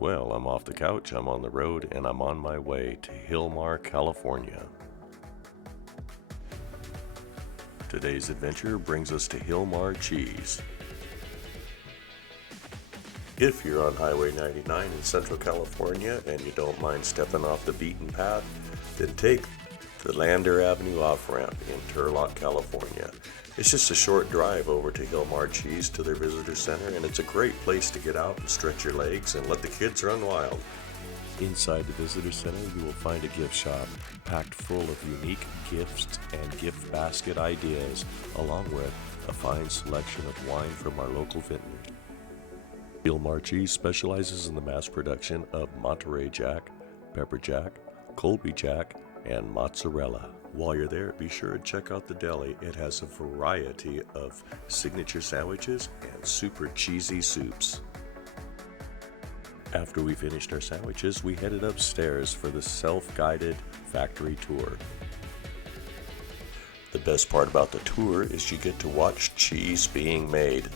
Well, I'm off the couch, I'm on the road, and I'm on my way to Hilmar, California. Today's adventure brings us to Hilmar Cheese. If you're on Highway 99 in Central California and you don't mind stepping off the beaten path, then take the Lander Avenue off-ramp in Turlock, California. It's just a short drive over to Hilmar Cheese to their visitor center, and it's a great place to get out and stretch your legs and let the kids run wild. Inside the visitor center, you will find a gift shop packed full of unique gifts and gift basket ideas, along with a fine selection of wine from our local vineyard. Hilmar Cheese specializes in the mass production of Monterey Jack, Pepper Jack, Colby Jack, and mozzarella. While you're there, be sure to check out the deli. It has a variety of signature sandwiches and super cheesy soups. After we finished our sandwiches, we headed upstairs for the self-guided factory tour. The best part about the tour is you get to watch cheese being made.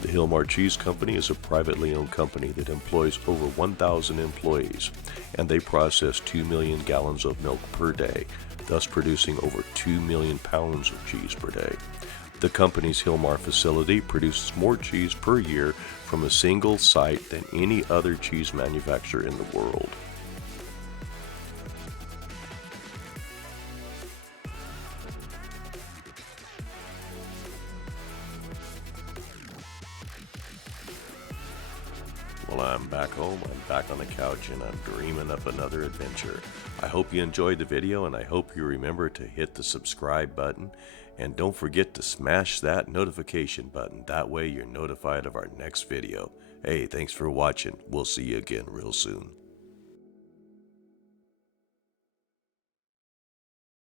The Hilmar Cheese Company is a privately owned company that employs over 1,000 employees, and they process 2 million gallons of milk per day, thus producing over 2 million pounds of cheese per day. The company's Hilmar facility produces more cheese per year from a single site than any other cheese manufacturer in the world. Well, I'm back home, I'm back on the couch, and I'm dreaming up another adventure. I hope you enjoyed the video, and I hope you remember to hit the subscribe button, and don't forget to smash that notification button. That way you're notified of our next video. Hey, thanks for watching. We'll see you again real soon.